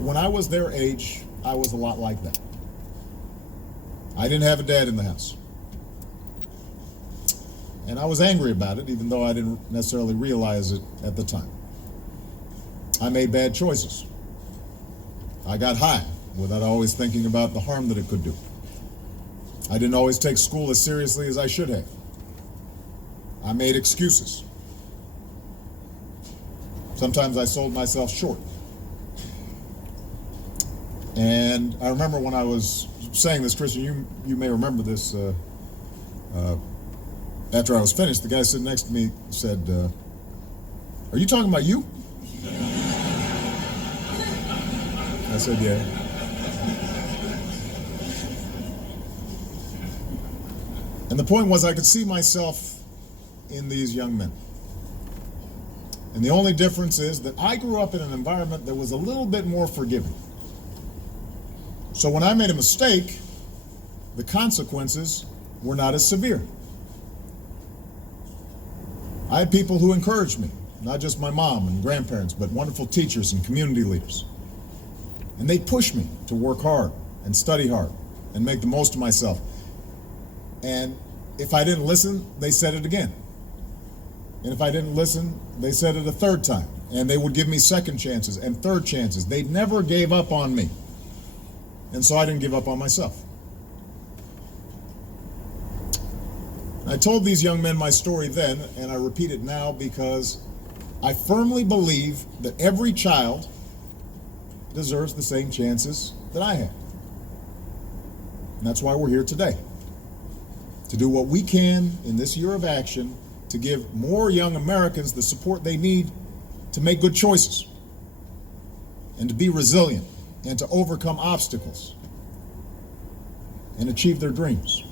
when I was their age, I was a lot like that. I didn't have a dad in the house. And I was angry about it, even though I didn't necessarily realize it at the time. I made bad choices. I got high without always thinking about the harm that it could do. I didn't always take school as seriously as I should have. I made excuses. Sometimes I sold myself short. And I remember when I was saying this, Christian, you may remember this, after I was finished, the guy sitting next to me said, "Are you talking about you?" I said, "Yeah." And the point was, I could see myself in these young men. And the only difference is that I grew up in an environment that was a little bit more forgiving. So when I made a mistake, the consequences were not as severe. I had people who encouraged me, not just my mom and grandparents, but wonderful teachers and community leaders. And they pushed me to work hard and study hard and make the most of myself. And if I didn't listen, they said it again. And if I didn't listen, they said it a third time. And they would give me second chances and third chances. They never gave up on me. And so I didn't give up on myself. I told these young men my story then, and I repeat it now because I firmly believe that every child deserves the same chances that I had. And that's why we're here today, to do what we can in this year of action to give more young Americans the support they need to make good choices and to be resilient and to overcome obstacles and achieve their dreams.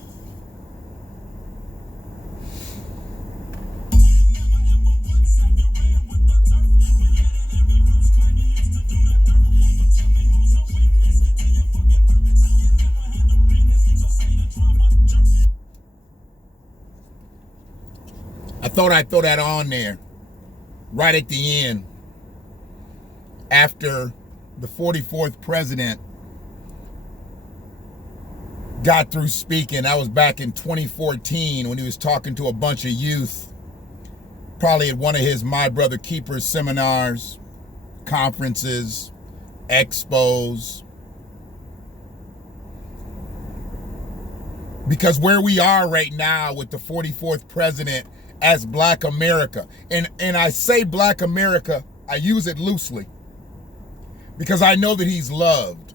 I thought I'd throw that on there right at the end after the 44th president got through speaking. That was back in 2014 when he was talking to a bunch of youth, probably at one of his My Brother Keepers seminars, conferences, expos. Because where we are right now with the 44th president as Black America, and I say Black America, I use it loosely, because I know that he's loved.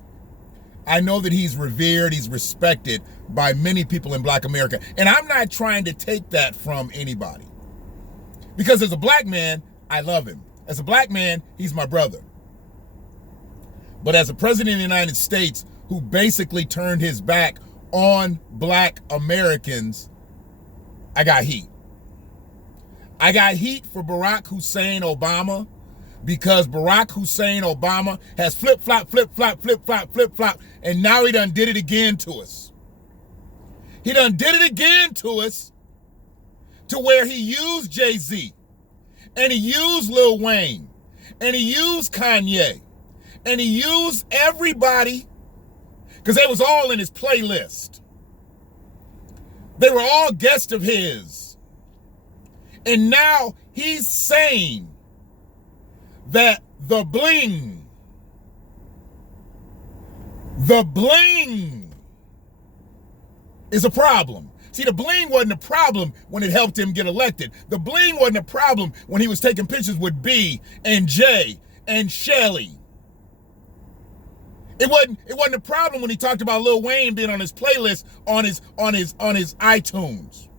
I know that he's revered, he's respected by many people in Black America. And I'm not trying to take that from anybody. Because as a Black man, I love him. As a Black man, he's my brother. But as a president of the United States who basically turned his back on Black Americans, I got heat. I got heat for Barack Hussein Obama because Barack Hussein Obama has flip-flop, flip-flop, flip-flop, flip-flop, and now he done did it again to us. He done did it again to us to where he used Jay-Z, and he used Lil Wayne, and he used Kanye, and he used everybody because they was all in his playlist. They were all guests of his. And now he's saying that the bling is a problem. See, the bling wasn't a problem when it helped him get elected. The bling wasn't a problem when he was taking pictures with B and J and Shelly. It wasn't a problem when he talked about Lil Wayne being on his playlist on his iTunes.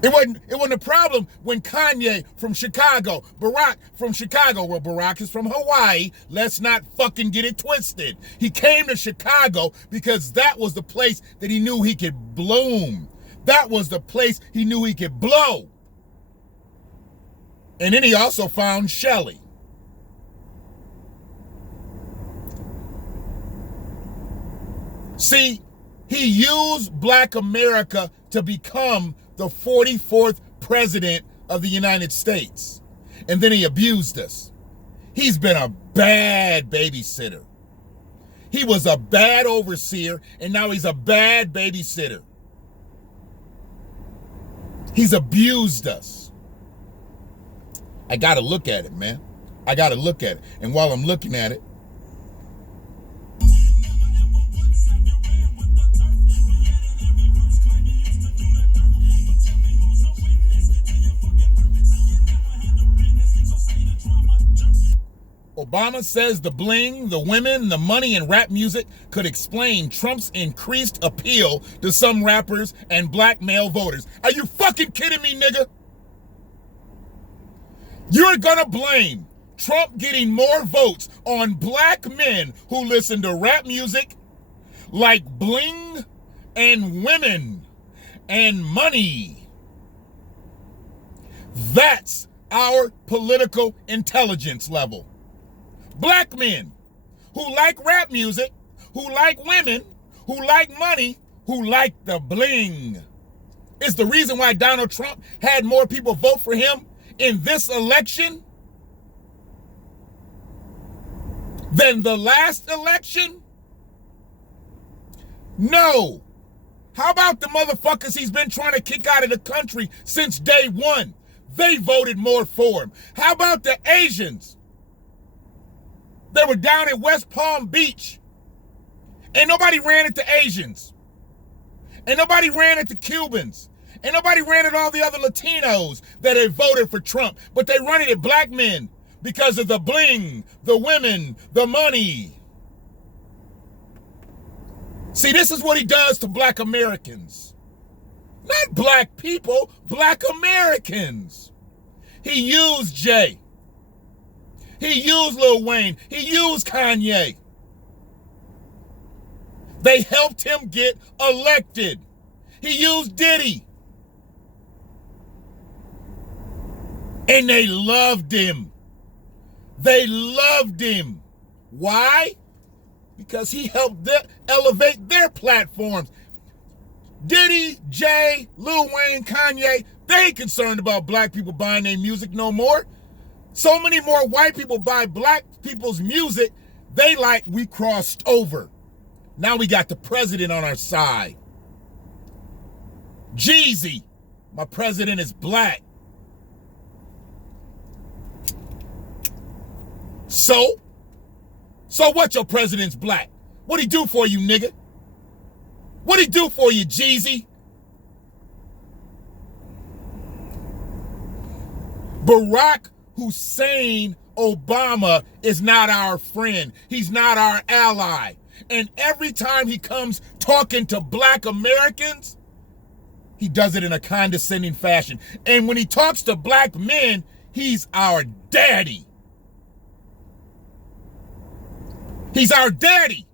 It wasn't a problem when Kanye from Chicago, Barack from Chicago, well, Barack is from Hawaii, let's not fucking get it twisted. He came to Chicago because that was the place that he knew he could bloom. That was the place he knew he could blow. And then he also found Shelly. See, he used Black America to become the 44th president of the United States. And then he abused us. He's been a bad babysitter. He was a bad overseer, and now he's a bad babysitter. He's abused us. I got to look at it, man. I got to look at it. And while I'm looking at it, Obama says the bling, the women, the money, and rap music could explain Trump's increased appeal to some rappers and black male voters. Are you fucking kidding me, nigga? You're gonna blame Trump getting more votes on black men who listen to rap music like bling and women and money. That's our political intelligence level. Black men who like rap music, who like women, who like money, who like the bling. It's the reason why Donald Trump had more people vote for him in this election than the last election? No. How about the motherfuckers he's been trying to kick out of the country since day one? They voted more for him. How about the Asians? They were down in West Palm Beach. Ain't nobody ran at the Asians. Ain't nobody ran at the Cubans. Ain't nobody ran at all the other Latinos that had voted for Trump. But they run it at black men because of the bling, the women, the money. See, this is what he does to black Americans. Not black people, black Americans. He used Jay. He used Lil Wayne. He used Kanye. They helped him get elected. He used Diddy. And they loved him. They loved him. Why? Because he helped them elevate their platforms. Diddy, Jay, Lil Wayne, Kanye, they ain't concerned about black people buying their music no more. So many more white people buy black people's music, they like we crossed over. Now we got the president on our side. Jeezy, my president is black. So what your president's black? What'd he do for you, nigga? What'd he do for you, Jeezy? Barack Hussein Obama is not our friend. He's not our ally. And every time he comes talking to black Americans, he does it in a condescending fashion. And when he talks to black men, he's our daddy. He's our daddy.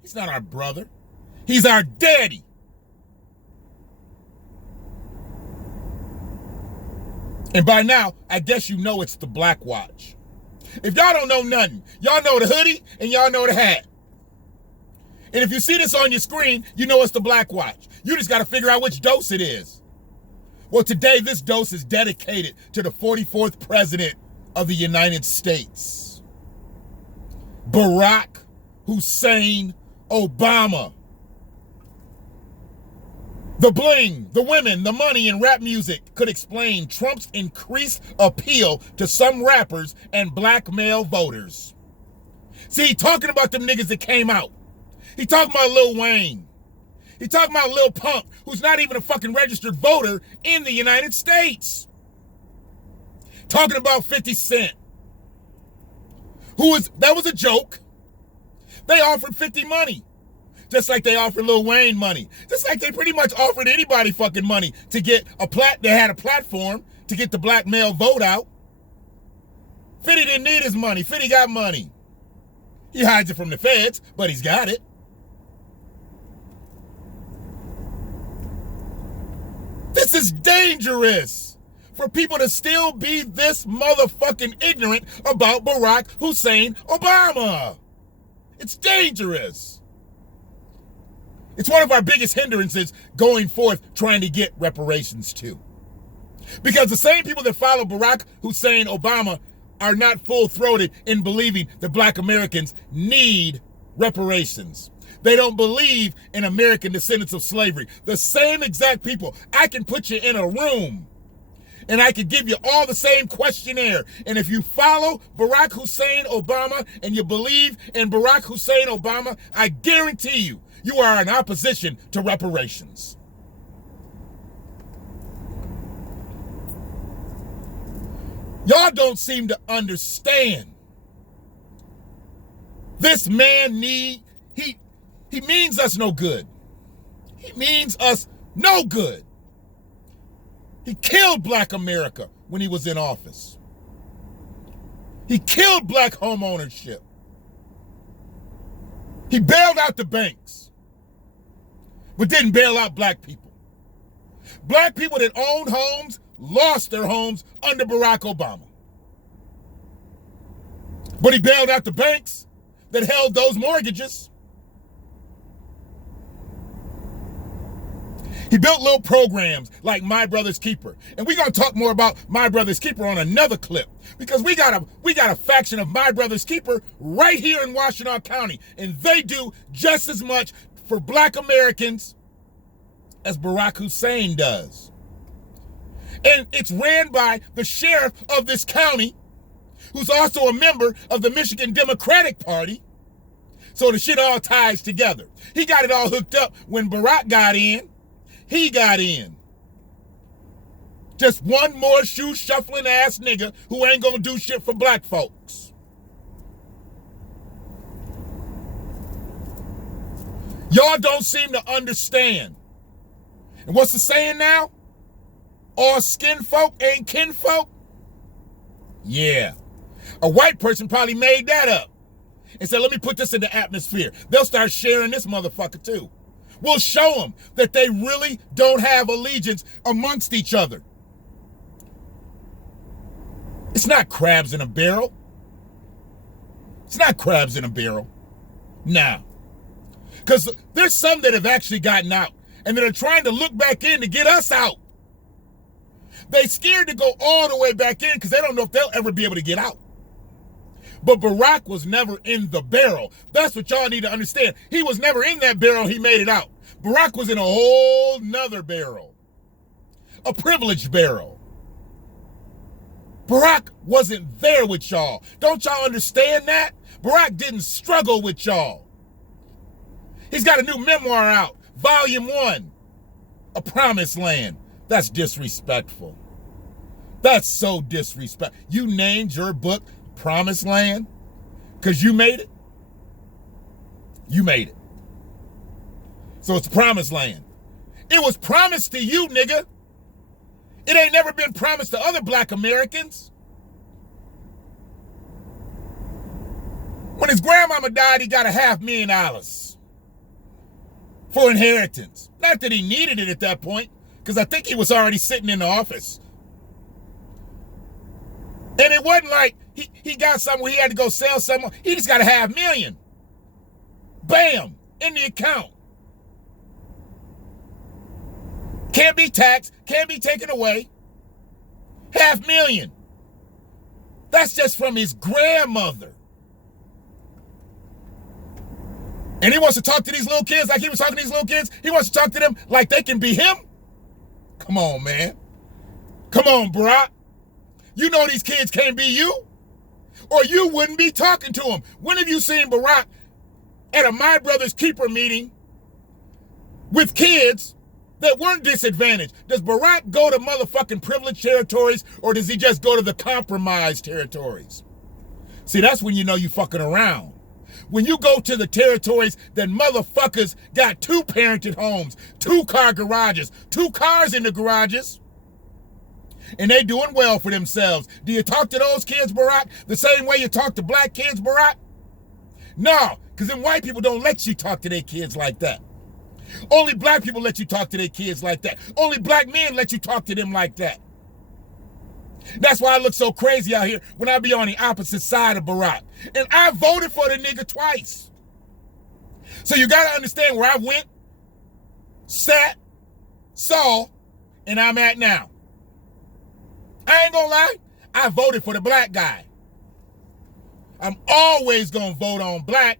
He's not our brother. He's our daddy. And by now, I guess you know it's the BlackWatch. If y'all don't know nothing, y'all know the hoodie and y'all know the hat. And if you see this on your screen, you know it's the BlackWatch. You just got to figure out which dose it is. Well, today, this dose is dedicated to the 44th President of the United States, Barack Hussein Obama. The bling, the women, the money, and rap music could explain Trump's increased appeal to some rappers and black male voters. See, he talking about them niggas that came out. He talking about Lil Wayne. He talking about Lil Pump, who's not even a fucking registered voter in the United States. Talking about 50 Cent. That was a joke. They offered 50 money. Just like they offered Lil Wayne money. Just like they pretty much offered anybody fucking money to get they had a platform to get the black male vote out. 50 didn't need his money. 50 got money. He hides it from the feds, but he's got it. This is dangerous for people to still be this motherfucking ignorant about Barack Hussein Obama. It's dangerous. It's one of our biggest hindrances going forth trying to get reparations too. Because the same people that follow Barack Hussein Obama are not full-throated in believing that black Americans need reparations. They don't believe in American descendants of slavery. The same exact people. I can put you in a room and I can give you all the same questionnaire. And if you follow Barack Hussein Obama and you believe in Barack Hussein Obama, I guarantee you, you are in opposition to reparations. Y'all don't seem to understand. This man he means us no good. He means us no good. He killed black America when he was in office. He killed black home ownership. He bailed out the banks, but didn't bail out black people. Black people that owned homes lost their homes under Barack Obama. But he bailed out the banks that held those mortgages. He built little programs like My Brother's Keeper. And we're going to talk more about My Brother's Keeper on another clip, because we got a faction of My Brother's Keeper right here in Washtenaw County, and they do just as much for black Americans as Barack Hussein does. And it's ran by the sheriff of this county, who's also a member of the Michigan Democratic Party. So the shit all ties together. He got it all hooked up when Barack got in. He got in. Just one more shoe shuffling ass nigga who ain't gonna do shit for black folks. Y'all don't seem to understand. And what's the saying now? All skin folk ain't kin folk? Yeah. A white person probably made that up and said, let me put this in the atmosphere. They'll start sharing this motherfucker too. We'll show them that they really don't have allegiance amongst each other. It's not crabs in a barrel. It's not crabs in a barrel. Now, because there's some that have actually gotten out and that are trying to look back in to get us out. They scared to go all the way back in because they don't know if they'll ever be able to get out. But Barack was never in the barrel. That's what y'all need to understand. He was never in that barrel. He made it out. Barack was in a whole nother barrel. A privileged barrel. Barack wasn't there with y'all. Don't y'all understand that? Barack didn't struggle with y'all. He's got a new memoir out. Volume 1. A Promised Land. That's disrespectful. That's so disrespectful. You named your book Promised Land because you made it? You made it. So it's Promised Land. It was promised to you, nigga. It ain't never been promised to other black Americans. When his grandmama died, he got $500,000 for inheritance. Not that he needed it at that point, because I think he was already sitting in the office. And it wasn't like he got something where he had to go sell something. He just got $500,000. Bam, in the account. Can't be taxed, can't be taken away. $500,000. That's just from his grandmother. And he wants to talk to these little kids like he was talking to these little kids. He wants to talk to them like they can be him. Come on, man. Come on, Barack. You know these kids can't be you, or you wouldn't be talking to them. When have you seen Barack at a My Brother's Keeper meeting with kids that weren't disadvantaged? Does Barack go to motherfucking privileged territories, or does he just go to the compromised territories? See, that's when you know you fucking around. When you go to the territories that motherfuckers got 2-parented homes, 2-car garages, 2 cars in the garages, and they doing well for themselves. Do you talk to those kids, Barack, the same way you talk to black kids, Barack? No, because then white people don't let you talk to their kids like that. Only black people let you talk to their kids like that. Only black men let you talk to them like that. That's why I look so crazy out here when I be on the opposite side of Barack. And I voted for the nigga twice. So you got to understand where I went, sat, saw, and I'm at now. I ain't gonna lie, I voted for the black guy. I'm always going to vote on black.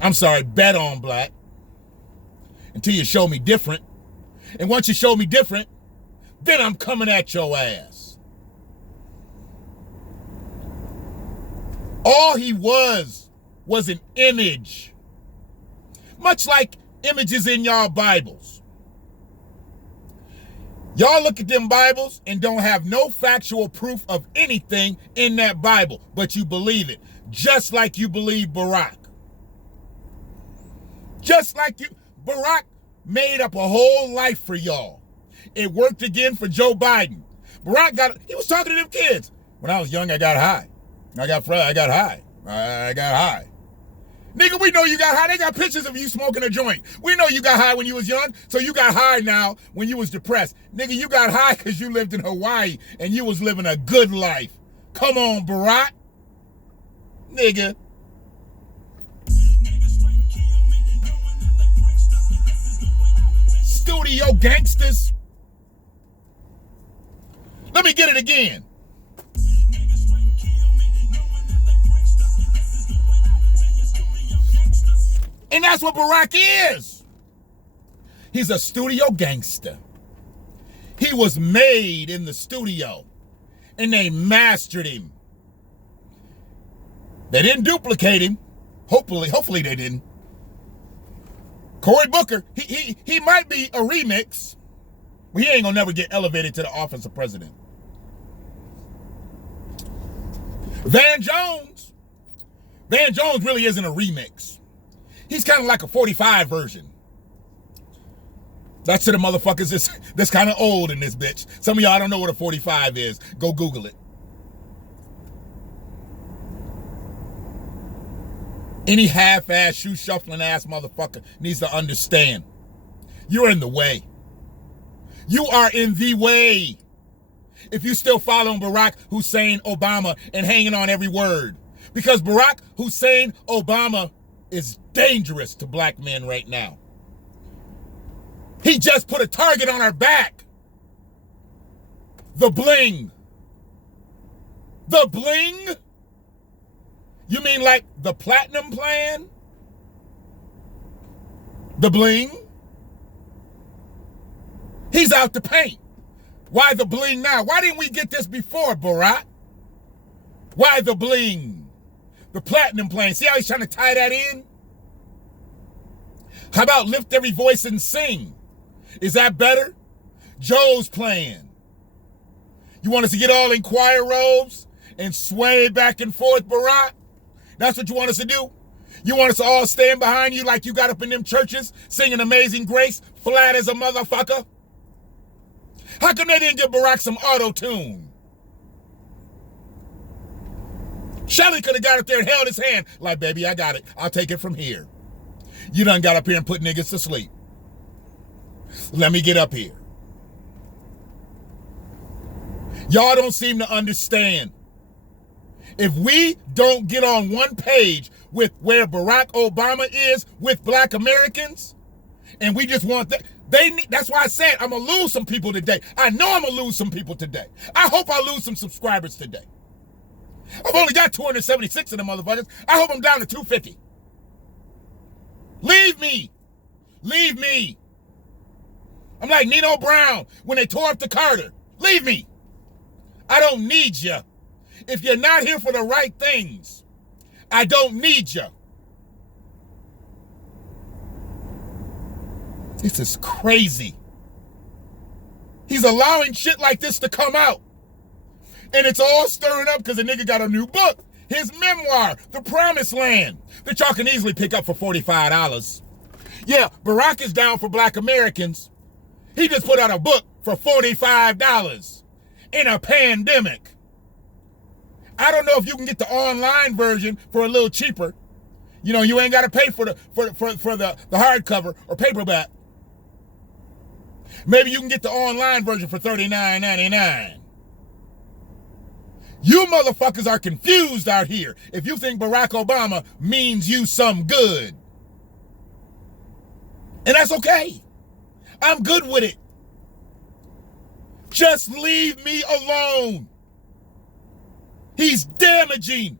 I'm sorry, bet on black until you show me different. And once you show me different, then I'm coming at your ass. All he was an image. Much like images in y'all Bibles. Y'all look at them Bibles and don't have no factual proof of anything in that Bible, but you believe it. Just like you believe Barack. Just like Barack made up a whole life for y'all. It worked again for Joe Biden. Barack he was talking to them kids. When I was young, I got high. I got high. I got high. Nigga, we know you got high. They got pictures of you smoking a joint. We know you got high when you was young, so you got high now when you was depressed. Nigga, you got high because you lived in Hawaii and you was living a good life. Come on, Barack. Nigga. Studio gangsters. Let me get it again. And that's what Barack is. He's a studio gangster. He was made in the studio and they mastered him. They didn't duplicate him. Hopefully they didn't. Cory Booker, he might be a remix, but he ain't gonna never get elevated to the office of president. Van Jones really isn't a remix. He's kind of like a 45 version. That's to the motherfuckers that's kind of old in this bitch. Some of y'all don't know what a 45 is. Go Google it. Any half-ass, shoe-shuffling ass motherfucker needs to understand. You're in the way. You are in the way. If you still following Barack Hussein Obama and hanging on every word. Because Barack Hussein Obama is dangerous to black men right now. He just put a target on our back. The bling. The bling? You mean like the platinum plan? The bling? He's out to paint. Why the bling now? Why didn't we get this before, Barack? Why the bling? The platinum plan. See how he's trying to tie that in? How about lift every voice and sing? Is that better? Joe's plan. You want us to get all in choir robes and sway back and forth, Barack? That's what you want us to do? You want us to all stand behind you like you got up in them churches singing Amazing Grace, flat as a motherfucker? How come they didn't give Barack some auto-tune? Shelly could have got up there and held his hand like, baby, I got it. I'll take it from here. You done got up here and put niggas to sleep. Let me get up here. Y'all don't seem to understand. If we don't get on one page with where Barack Obama is with black Americans, and we just want that, that's why I said I'm going to lose some people today. I know I'm going to lose some people today. I hope I lose some subscribers today. I've only got 276 of them motherfuckers. I hope I'm down to 250. Leave me. Leave me. I'm like Nino Brown when they tore up the Carter. Leave me. I don't need you. If you're not here for the right things, I don't need you. This is crazy. He's allowing shit like this to come out. And it's all stirring up because the nigga got a new book. His memoir, The Promised Land, that y'all can easily pick up for $45. Yeah, Barack is down for black Americans. He just put out a book for $45 in a pandemic. I don't know if you can get the online version for a little cheaper. You know, you ain't got to pay for the hardcover or paperback. Maybe you can get the online version for $39.99. You motherfuckers are confused out here if you think Barack Obama means you some good. And that's okay. I'm good with it. Just leave me alone. He's damaging.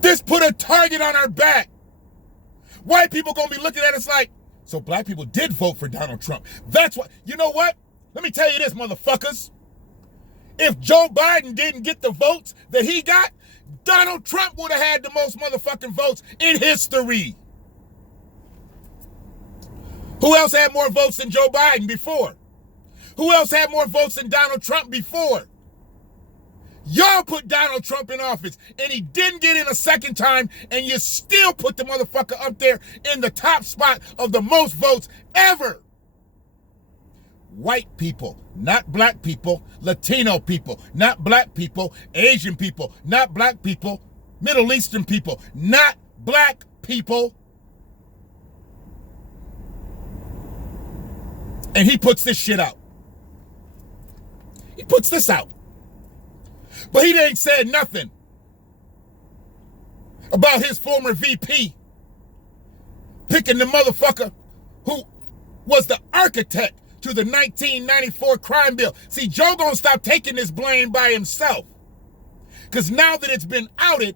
This put a target on our back. White people gonna be looking at us like, so black people did vote for Donald Trump. That's what, you know what? Let me tell you this, motherfuckers. If Joe Biden didn't get the votes that he got, Donald Trump would have had the most motherfucking votes in history. Who else had more votes than Joe Biden before? Who else had more votes than Donald Trump before? Y'all put Donald Trump in office, and he didn't get in a second time, and you still put the motherfucker up there in the top spot of the most votes ever. White people, not black people. Latino people, not black people. Asian people, not black people. Middle Eastern people, not black people. And he puts this shit out. He puts this out. But he ain't said nothing about his former VP picking the motherfucker who was the architect to the 1994 crime bill. See, Joe gonna stop taking this blame by himself. Because now that it's been outed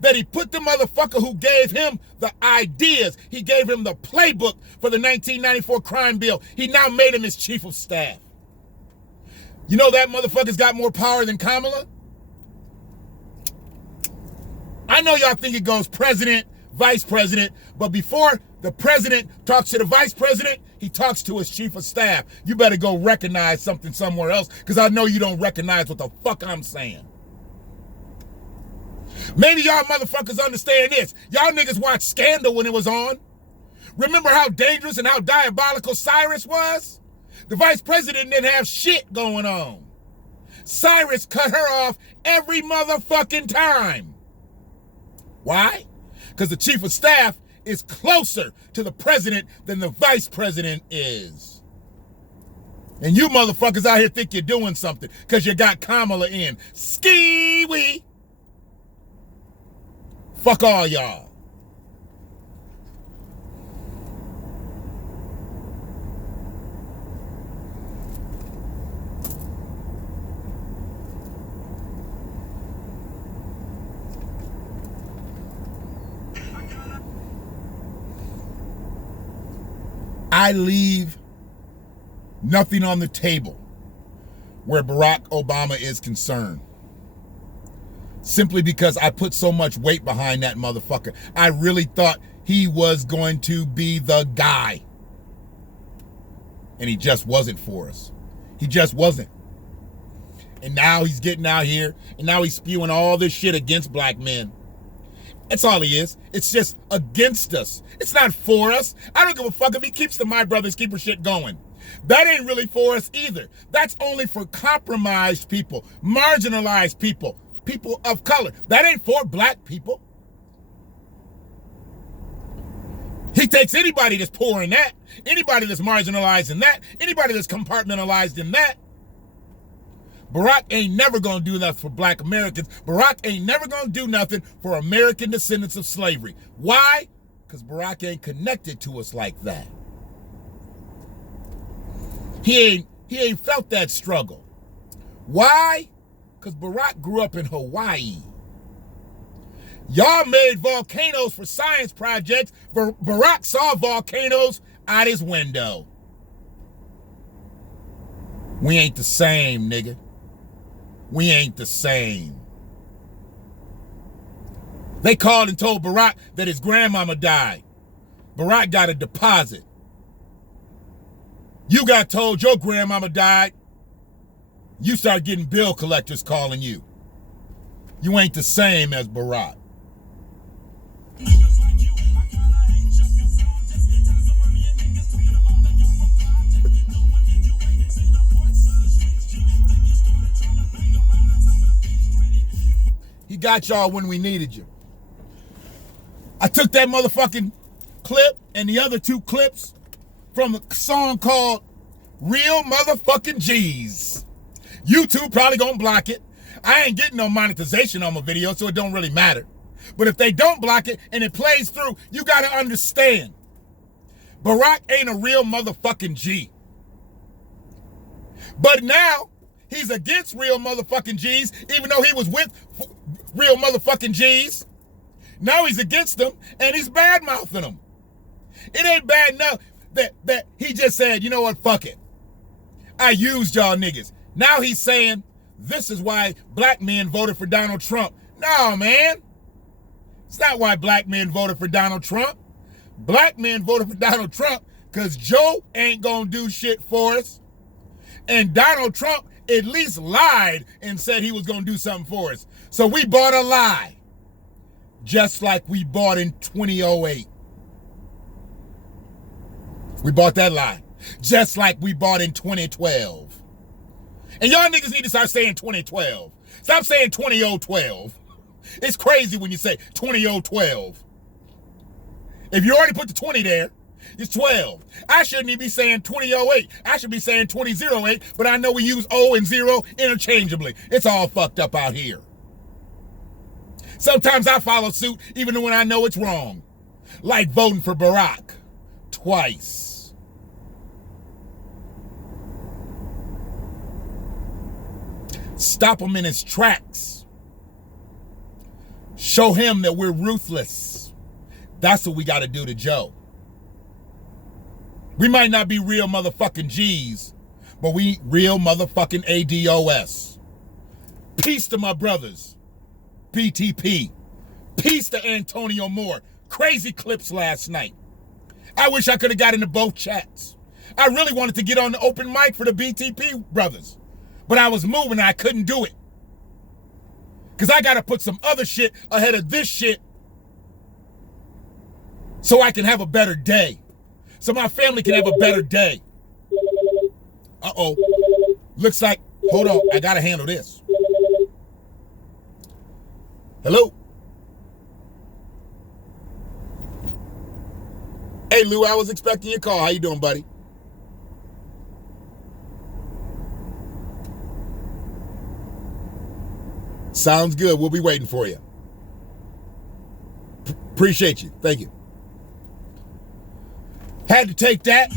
that he put the motherfucker who gave him the ideas, he gave him the playbook for the 1994 crime bill, he now made him his chief of staff. You know that motherfucker's got more power than Kamala? I know y'all think it goes president, vice president, but before the president talks to the vice president, he talks to his chief of staff. You better go recognize something somewhere else, because I know you don't recognize what the fuck I'm saying. Maybe y'all motherfuckers understand this. Y'all niggas watched Scandal when it was on. Remember how dangerous and how diabolical Cyrus was? The vice president didn't have shit going on. Cyrus cut her off every motherfucking time. Why? Because the chief of staff is closer to the president than the vice president is. And you motherfuckers out here think you're doing something because you got Kamala in. Ski-wee. Fuck all y'all. I leave nothing on the table where Barack Obama is concerned. Simply because I put so much weight behind that motherfucker. I really thought he was going to be the guy. And he just wasn't for us. He just wasn't. And now he's getting out here, and now he's spewing all this shit against black men. That's all he is. It's just against us. It's not for us. I don't give a fuck if he keeps the My Brother's Keeper shit going. That ain't really for us either. That's only for compromised people, marginalized people, people of color. That ain't for black people. He takes anybody that's poor in that, anybody that's marginalized in that, anybody that's compartmentalized in that. Barack ain't never gonna do nothing for black Americans. Barack ain't never gonna do nothing for American descendants of slavery. Why? Because Barack ain't connected to us like that. He ain't felt that struggle. Why? Because Barack grew up in Hawaii. Y'all made volcanoes for science projects. Barack saw volcanoes out his window. We ain't the same, nigga. We ain't the same. They called and told Barack that his grandmama died. Barack got a deposit. You got told your grandmama died. You start getting bill collectors calling you. You ain't the same as Barack. He got y'all when we needed you. I took that motherfucking clip and the other two clips from a song called Real Motherfucking G's. YouTube probably gonna block it. I ain't getting no monetization on my video, so it don't really matter. But if they don't block it and it plays through, you gotta understand. Barack ain't a real motherfucking G. But now, he's against real motherfucking G's, even though he was with real motherfucking G's. Now he's against them, and he's bad-mouthing them. It ain't bad enough that he just said, you know what, fuck it. I used y'all niggas. Now he's saying, this is why black men voted for Donald Trump. No, man. It's not why black men voted for Donald Trump. Black men voted for Donald Trump because Joe ain't gonna do shit for us. And Donald Trump at least lied and said he was gonna do something for us. So we bought a lie. Just like we bought in 2008. We bought that lie. Just like we bought in 2012. And y'all niggas need to start saying 2012. Stop saying 2012. It's crazy when you say 2012. If you already put the 20 there, it's 12. I shouldn't even be saying 2008. I should be saying 2008, but I know we use O and 0 interchangeably. It's all fucked up out here. Sometimes I follow suit even when I know it's wrong. Like voting for Barack twice. Stop him in his tracks. Show him that we're ruthless. That's what we got to do to Joe. We might not be real motherfucking G's, but we real motherfucking ADOS. Peace to my brothers. BTP. Peace to Antonio Moore. Crazy clips last night. I wish I could have got into both chats. I really wanted to get on the open mic for the BTP brothers, but I was moving and I couldn't do it. Because I got to put some other shit ahead of this shit so I can have a better day. So my family can have a better day. Uh-oh. Looks like, hold on, I got to handle this. Hello? Hey, Lou, I was expecting your call. How you doing, buddy? Sounds good. We'll be waiting for you. Appreciate you. Thank you. Had to take that.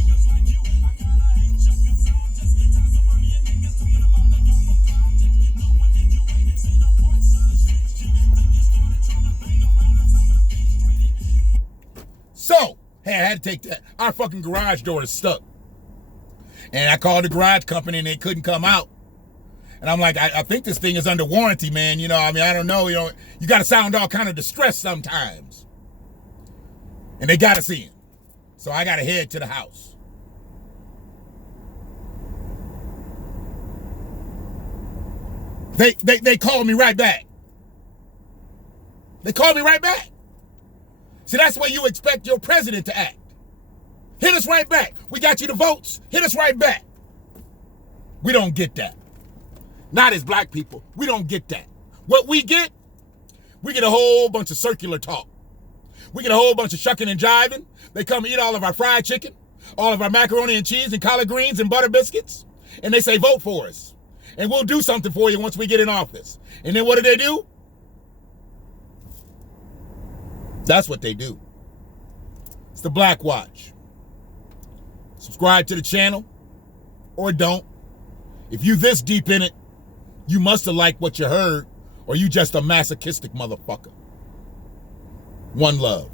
So, hey, I had to take that. Our fucking garage door is stuck. And I called the garage company and they couldn't come out. And I'm like, I think this thing is under warranty, man. You know, I mean, I don't know. You know, you got to sound all kind of distressed sometimes. And they got us in. So I got to head to the house. They called me right back. They called me right back. See, that's why you expect your president to act. Hit us right back. We got you the votes. Hit us right back. We don't get that. Not as black people. We don't get that. What we get a whole bunch of circular talk. We get a whole bunch of shucking and jiving. They come eat all of our fried chicken, all of our macaroni and cheese and collard greens and butter biscuits. And they say, vote for us. And we'll do something for you once we get in office. And then what do? That's what they do. It's the BlackWatch. Subscribe to the channel or don't. If you this deep in it, you must have liked what you heard, or you just a masochistic motherfucker. One love.